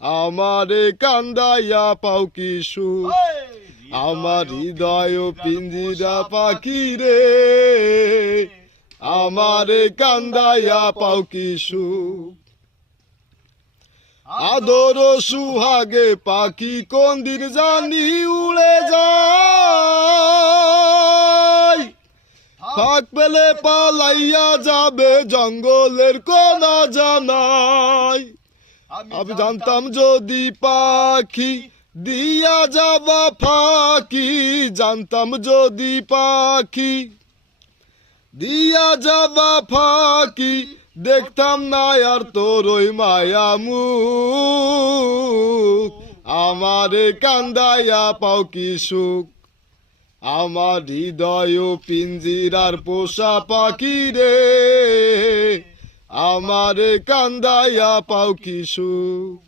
আমারে কান্দাইয়া পাও কি সুখ আমার হৃদয় পিঞ্জিরা পাখি রে আমারে কান্দাইয়া পাও কি সুখ আদর সুহাগে পাখি কোন দিন জানি উড়ে যায় ফাঁক পেলে পালাইয়া যাবে জঙ্গলের কোনা জানাই আমি জানতাম যদি পাখি দিয়া যাবা ফাঁকি জানতাম যদি পাখি দিয়া যাবা ফাঁকি দেখতাম না আর তোর ওই মায়া মুখ আমারে কান্দাইয়া পাও কি সুখ আমার হৃদয় পিঞ্জিরার পোষা পাখি রে আমারে কান্দাইয়া পাও কি সুখ